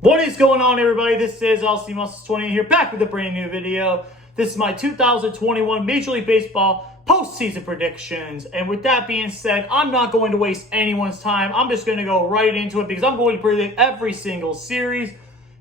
What is going on, everybody? This is LC20 here, back with a brand new video. This is my 2021 Major League Baseball postseason predictions. And with that being said, I'm not going to waste anyone's time. I'm just going to go right into it because I'm going to predict every single series,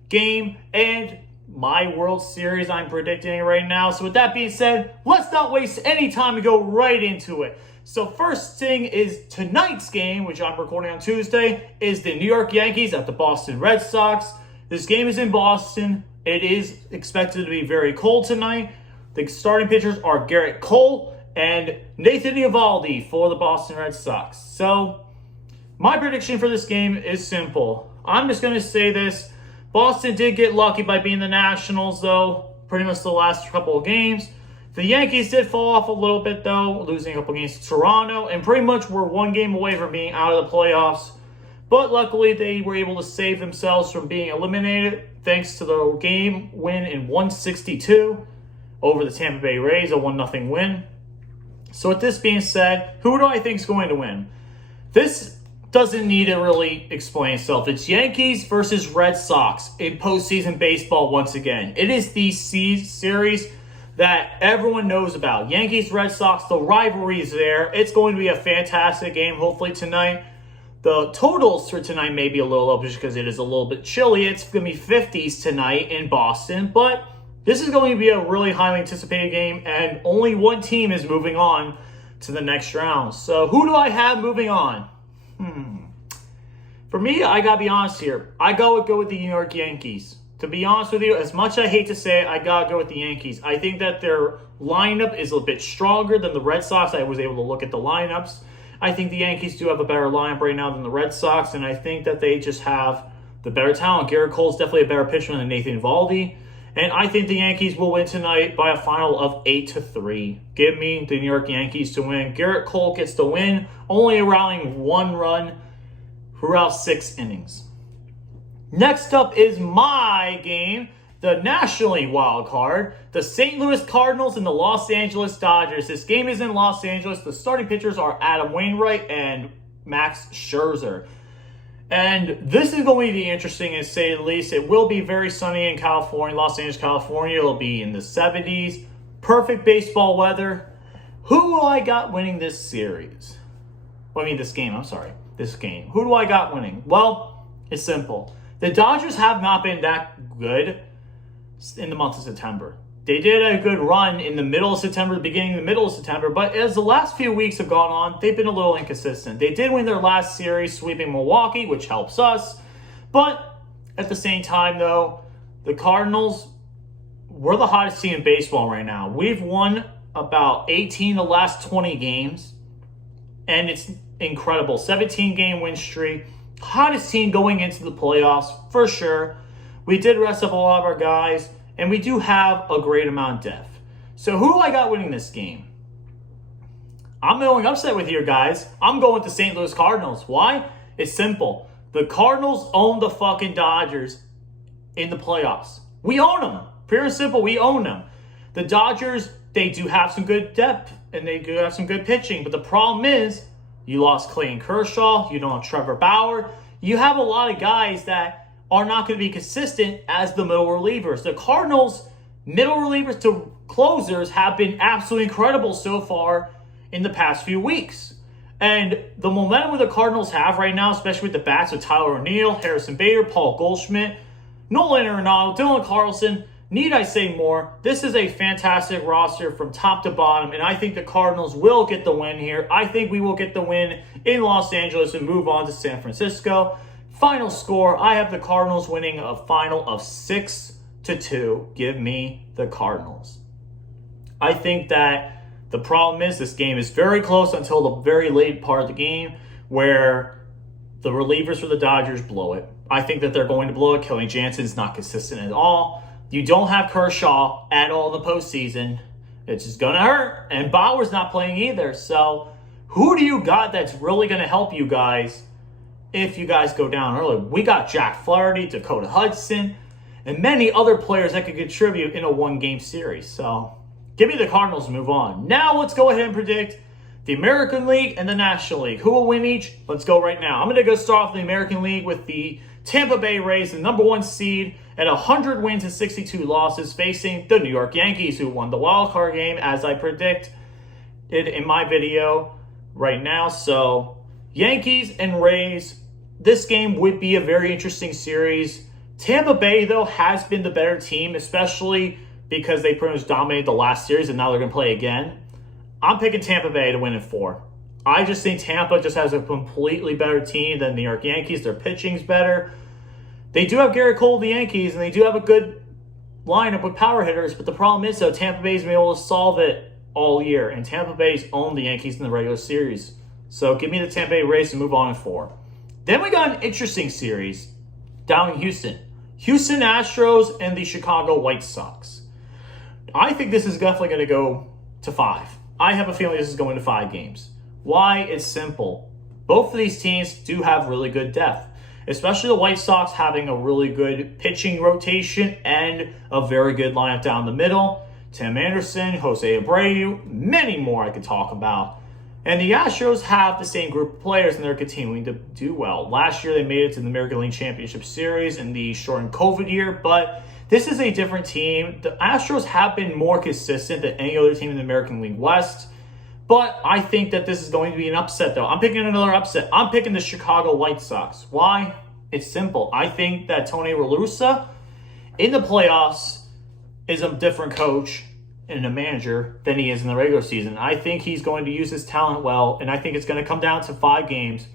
game, and my World Series I'm predicting right now. So with that being said, let's not waste any time and go right into it. So first thing is tonight's game, which I'm recording on Tuesday, is the New York Yankees at the Boston Red Sox. This game is in Boston. It is expected to be very cold tonight. The starting pitchers are Garrett Cole and Nathan Eovaldi for the Boston Red Sox. So my prediction for this game is simple. I'm just going to say this. Boston did get lucky by being the Nationals, though, pretty much the last couple of games. The Yankees did fall off a little bit, though, losing a couple games to Toronto, and pretty much were one game away from being out of the playoffs. But luckily, they were able to save themselves from being eliminated thanks to the game win in 162 over the Tampa Bay Rays, a 1-0 win. So with this being said, who do I think is going to win? This doesn't need to really explain itself. It's Yankees versus Red Sox in postseason baseball once again. It is the series that everyone knows about. Yankees, Red Sox, the rivalry is there. It's going to be a fantastic game, hopefully, tonight. The totals for tonight may be a little up just because it is a little bit chilly. It's going to be 50s tonight in Boston, but this is going to be a really highly anticipated game, and only one team is moving on to the next round. So who do I have moving on? For me, I got to be honest here. I go with the New York Yankees. To be honest with you, as much as I hate to say it, I got to go with the Yankees. I think that their lineup is a bit stronger than the Red Sox. I was able to look at the lineups. I think the Yankees do have a better lineup right now than the Red Sox, and I think that they just have the better talent. Garrett Cole's definitely a better pitcher than Nathan Eovaldi, and I think the Yankees will win tonight by a final of 8-3. Give me the New York Yankees to win. Garrett Cole gets the win, only allowing one run throughout 6 innings. Next up is my game, the National League wild card, the St. Louis Cardinals and the Los Angeles Dodgers. This game is in Los Angeles. The starting pitchers are Adam Wainwright and Max Scherzer. And this is going to be interesting, to say the least. It will be very sunny in California, Los Angeles, California. It'll be in the 70s. Perfect baseball weather. Who will I got winning this series? This game, This game. Who do I got winning? Well, it's simple. The Dodgers have not been that good in the month of September. They did a good run in the middle of September, beginning of the middle of September, but as the last few weeks have gone on, they've been a little inconsistent. They did win their last series, sweeping Milwaukee, which helps us. But at the same time, though, the Cardinals, we're the hottest team in baseball right now. We've won about 18 of the last 20 games, and it's incredible. 17-game win streak. Hottest team going into the playoffs, for sure. We did rest up a lot of our guys, and we do have a great amount of depth. So who do I got winning this game? I'm going upset with you guys. I'm going with the St. Louis Cardinals. Why? It's simple. The Cardinals own the fucking Dodgers in the playoffs. We own them. Pure and simple, we own them. The Dodgers, they do have some good depth, and they do have some good pitching, but the problem is, you lost Clayton Kershaw. You don't have Trevor Bauer. You have a lot of guys that are not going to be consistent as the middle relievers. The Cardinals' middle relievers to closers have been absolutely incredible so far in the past few weeks. And the momentum the Cardinals have right now, especially with the bats with Tyler O'Neill, Harrison Bader, Paul Goldschmidt, Nolan Arenado, Dylan Carlson, need I say more? This is a fantastic roster from top to bottom, and I think the Cardinals will get the win here. I think we will get the win in Los Angeles and move on to San Francisco. Final score, I have the Cardinals winning a final of 6-2. Give me the Cardinals. I think that the problem is this game is very close until the very late part of the game where the relievers for the Dodgers blow it. I think that they're going to blow it. Kelly Jansen's not consistent at all. You don't have Kershaw at all in the postseason. It's just going to hurt. And Bauer's not playing either. So who do you got that's really going to help you guys if you guys go down early? We got Jack Flaherty, Dakota Hudson, and many other players that could contribute in a one-game series. So give me the Cardinals to move on. Now let's go ahead and predict the American League and the National League. Who will win each? Let's go right now. I'm going to go start off the American League with the Tampa Bay Rays, the number 1 seed, at 100 wins and 62 losses, facing the New York Yankees, who won the wild card game, as I predicted in my video right now. So, Yankees and Rays, this game would be a very interesting series. Tampa Bay, though, has been the better team, especially because they pretty much dominated the last series and now they're going to play again. I'm picking Tampa Bay to win in 4. I just think Tampa just has a completely better team than the New York Yankees. Their pitching's better. They do have Garrett Cole, the Yankees, and they do have a good lineup with power hitters. But the problem is, though, Tampa Bay's been able to solve it all year. And Tampa Bay's owned the Yankees in the regular series. So give me the Tampa Bay Rays to move on in 4. Then we got an interesting series down in Houston. Houston Astros and the Chicago White Sox. I think this is definitely going to go to 5. I have a feeling this is going to 5 games. Why? It's simple. Both of these teams do have really good depth, especially the White Sox having a really good pitching rotation and a very good lineup down the middle. Tim Anderson, Jose Abreu, many more I could talk about. And the Astros have the same group of players, and they're continuing to do well. Last year, they made it to the American League Championship Series in the shortened COVID year, but this is a different team. The Astros have been more consistent than any other team in the American League West, but I think that this is going to be an upset, though. I'm picking another upset. I'm picking the Chicago White Sox. Why? It's simple. I think that Tony La Russa in the playoffs is a different coach and a manager than he is in the regular season. I think he's going to use his talent well, and I think it's going to come down to 5 games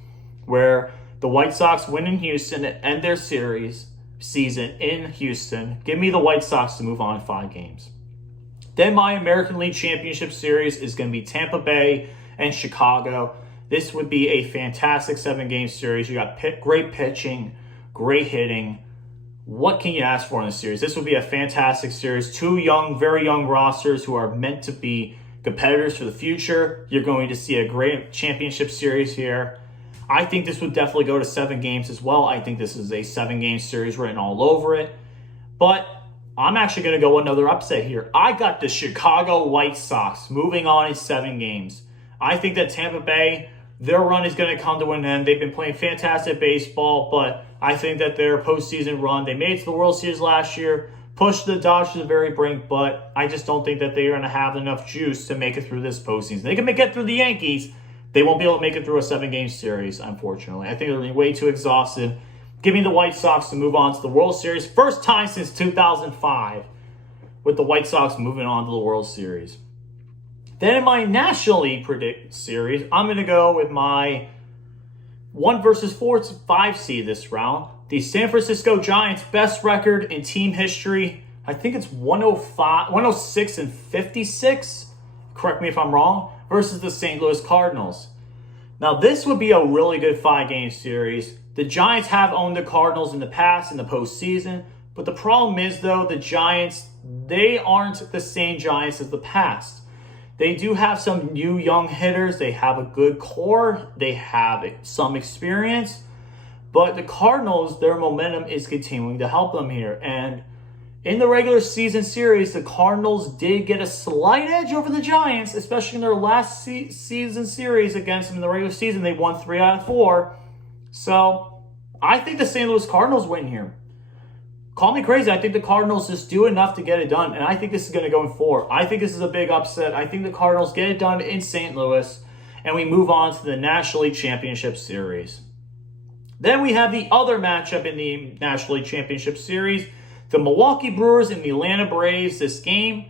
where the White Sox win in Houston and end their season in Houston. Give me the White Sox to move on in 5 games. Then my American League Championship Series is going to be Tampa Bay and Chicago. This would be a fantastic 7-game series. You got great pitching, great hitting. What can you ask for in this series? This would be a fantastic series. 2 young, very young rosters who are meant to be competitors for the future. You're going to see a great championship series here. I think this would definitely go to 7 games as well. I think this is a 7-game series written all over it. But I'm actually going to go another upset here. I got the Chicago White Sox moving on in 7 games. I think that Tampa Bay, their run is going to come to an end. They've been playing fantastic baseball, but I think that their postseason run, they made it to the World Series last year, pushed the Dodgers to the very brink, but I just don't think that they're going to have enough juice to make it through this postseason. They can make it through the Yankees. They won't be able to make it through a 7-game series, unfortunately. I think they're going to be way too exhausted. Give me the White Sox to move on to the World Series. First time since 2005 with the White Sox moving on to the World Series. Then in my National League Predict series, I'm going to go with my 1 versus 4 to 5 seed this round. The San Francisco Giants' best record in team history. I think it's 106 and 56. Correct me if I'm wrong. Versus the St. Louis Cardinals. Now, this would be a really good 5-game series. The Giants have owned the Cardinals in the past in the postseason. But the problem is, though, the Giants, they aren't the same Giants as the past. They do have some new young hitters. They have a good core. They have some experience. But the Cardinals, their momentum is continuing to help them here. And in the regular season series, the Cardinals did get a slight edge over the Giants, especially in their last season series against them in the regular season. They won 3 out of 4. So I think the St. Louis Cardinals win here. Call me crazy. I think the Cardinals just do enough to get it done. And I think this is going to go in 4. I think this is a big upset. I think the Cardinals get it done in St. Louis. And we move on to the National League Championship Series. Then we have the other matchup in the National League Championship Series. The Milwaukee Brewers and the Atlanta Braves. This game,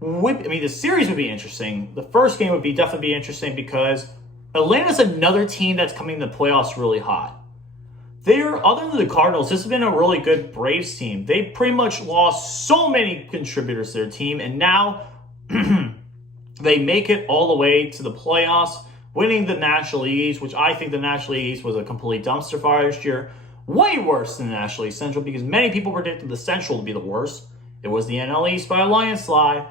the series would be interesting. The first game would definitely be interesting because Atlanta's another team that's coming to the playoffs really hot. Other than the Cardinals, this has been a really good Braves team. They pretty much lost so many contributors to their team, and now they make it all the way to the playoffs, winning the National League East, which I think the National League East was a complete dumpster fire this year. Way worse than the National League Central because many people predicted the Central to be the worst. It was the NL East by a landslide.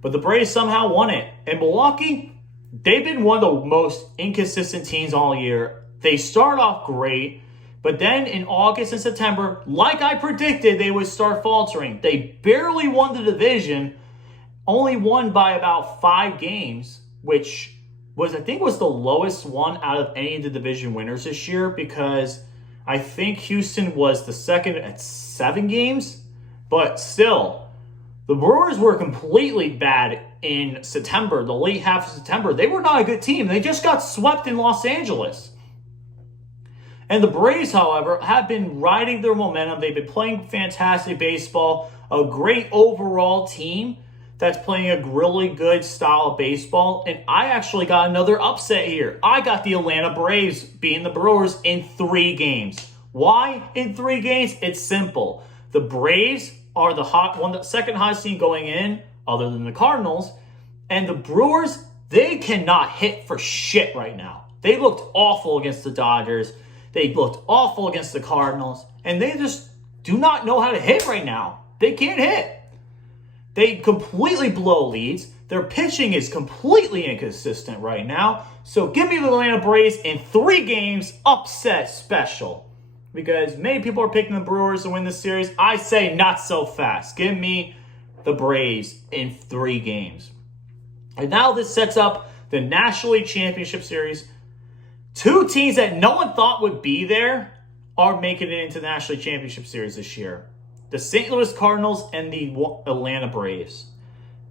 But the Braves somehow won it. And Milwaukee, they've been one of the most inconsistent teams all year. They start off great. But then in August and September, like I predicted, they would start faltering. They barely won the division, only won by about 5 games, which was, I think, was the lowest one out of any of the division winners this year because I think Houston was the second at 7 games, but still, the Brewers were completely bad in September, the late half of September. They were not a good team. They just got swept in Los Angeles. And the Braves, however, have been riding their momentum. They've been playing fantastic baseball, a great overall team that's playing a really good style of baseball. And I actually got another upset here. I got the Atlanta Braves beating the Brewers in 3 games. Why in 3 games? It's simple. The Braves are the second hottest team going in, other than the Cardinals. And the Brewers, they cannot hit for shit right now. They looked awful against the Dodgers. They looked awful against the Cardinals. And they just do not know how to hit right now. They can't hit. They completely blow leads. Their pitching is completely inconsistent right now. So give me the Atlanta Braves in 3 games, upset special. Because many people are picking the Brewers to win this series. I say not so fast. Give me the Braves in 3 games. And now this sets up the National League Championship Series. 2 teams that no one thought would be there are making it into the National League Championship Series this year. The St. Louis Cardinals and the Atlanta Braves.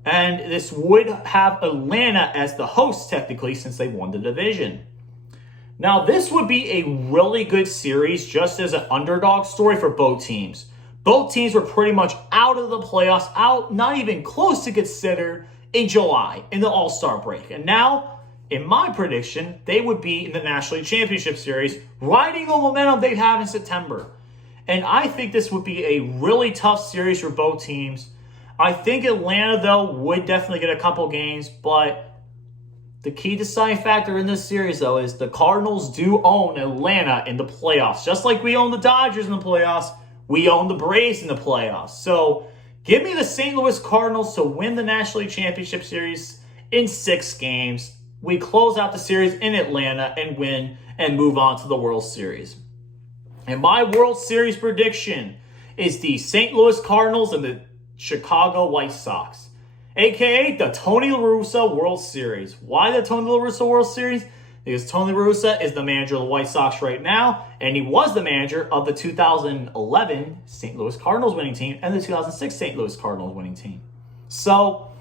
And this would have Atlanta as the host technically since they won the division. Now this would be a really good series just as an underdog story for both teams. Both teams were pretty much out of the playoffs, out, not even close to consider in July in the All-Star break. And now, in my prediction, they would be in the National League Championship Series, riding the momentum they'd have in September. And I think this would be a really tough series for both teams. I think Atlanta, though, would definitely get a couple games, but the key deciding factor in this series, though, is the Cardinals do own Atlanta in the playoffs. Just like we own the Dodgers in the playoffs, we own the Braves in the playoffs. So give me the St. Louis Cardinals to win the National League Championship Series in 6 games. We close out the series in Atlanta and win and move on to the World Series. And my World Series prediction is the St. Louis Cardinals and the Chicago White Sox, a.k.a. the Tony La Russa World Series. Why the Tony La Russa World Series? Because Tony La Russa is the manager of the White Sox right now, and he was the manager of the 2011 St. Louis Cardinals winning team and the 2006 St. Louis Cardinals winning team. So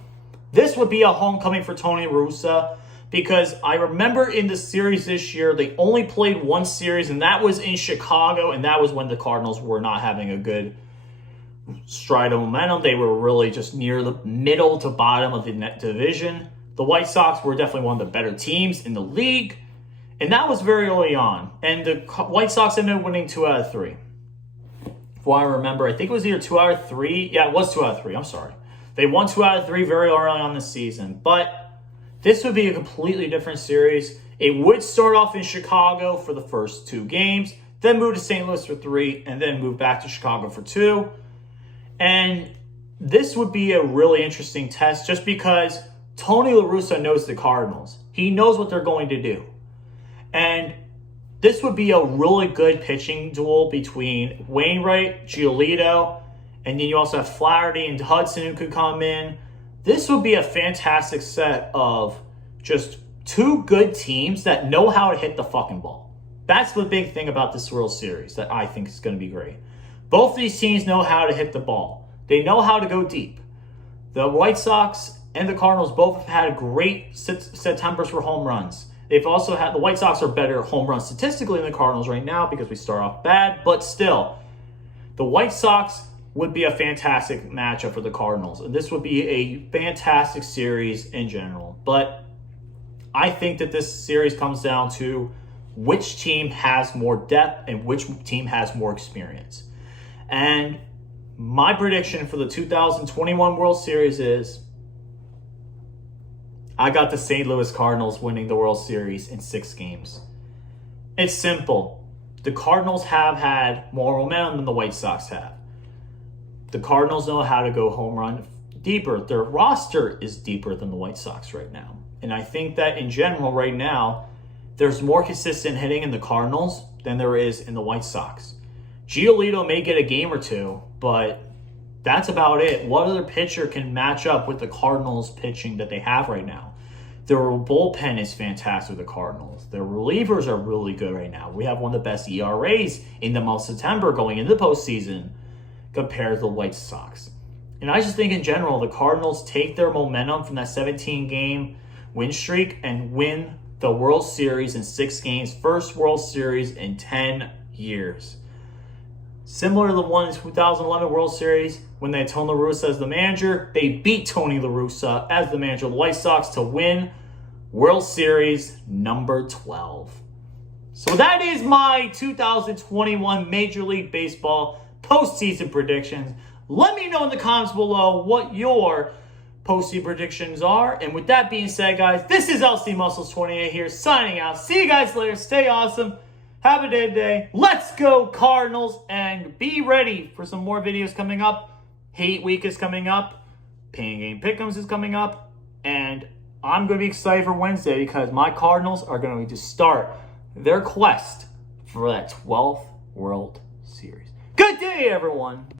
this would be a homecoming for Tony La Russa, because I remember in the series this year, they only played 1 series, and that was in Chicago, and that was when the Cardinals were not having a good stride of momentum. They were really just near the middle to bottom of the division. The White Sox were definitely one of the better teams in the league, and that was very early on. And the White Sox ended up winning 2 out of 3. If I remember, I think it was either 2 out of 3. Yeah, it was 2 out of 3. I'm sorry. They won 2 out of 3 very early on this season, but this would be a completely different series. It would start off in Chicago for the first 2 games, then move to St. Louis for 3, and then move back to Chicago for 2. And this would be a really interesting test just because Tony La Russa knows the Cardinals. He knows what they're going to do. And this would be a really good pitching duel between Wainwright, Giolito, and then you also have Flaherty and Hudson who could come in. This would be a fantastic set of just 2 good teams that know how to hit the fucking ball. That's the big thing about this World Series that I think is going to be great. Both these teams know how to hit the ball. They know how to go deep. The White Sox and the Cardinals both have had great Septembers for home runs. They've also had, the White Sox are better home runs statistically than the Cardinals right now because we start off bad, but still, the White Sox would be a fantastic matchup for the Cardinals. And this would be a fantastic series in general. But I think that this series comes down to which team has more depth and which team has more experience. And my prediction for the 2021 World Series is I got the St. Louis Cardinals winning the World Series in 6 games. It's simple. The Cardinals have had more momentum than the White Sox have. The Cardinals know how to go home run deeper. Their roster is deeper than the White Sox right now. And I think that in general right now, there's more consistent hitting in the Cardinals than there is in the White Sox. Giolito may get a game or 2, but that's about it. What other pitcher can match up with the Cardinals pitching that they have right now? Their bullpen is fantastic with the Cardinals. Their relievers are really good right now. We have one of the best ERAs in the month of September going into the postseason compared to the White Sox. And I just think in general, the Cardinals take their momentum from that 17-game win streak and win the World Series in 6 games. First World Series in 10 years. Similar to the one in 2011 World Series when they had Tony La Russa as the manager. They beat Tony La Russa as the manager of the White Sox to win World Series number 12. So that is my 2021 Major League Baseball postseason predictions. Let me know in the comments below what your postseason predictions are. And with that being said, guys, this is LC Muscles 28 here signing out. See you guys later. Stay awesome. Have a good day. Let's go Cardinals. And be ready for some more videos coming up. Hate Week is coming up. Pain Game Pick'ems is coming up. And I'm going to be excited for Wednesday because my Cardinals are going to start their quest for that 12th World Series. Good day, everyone.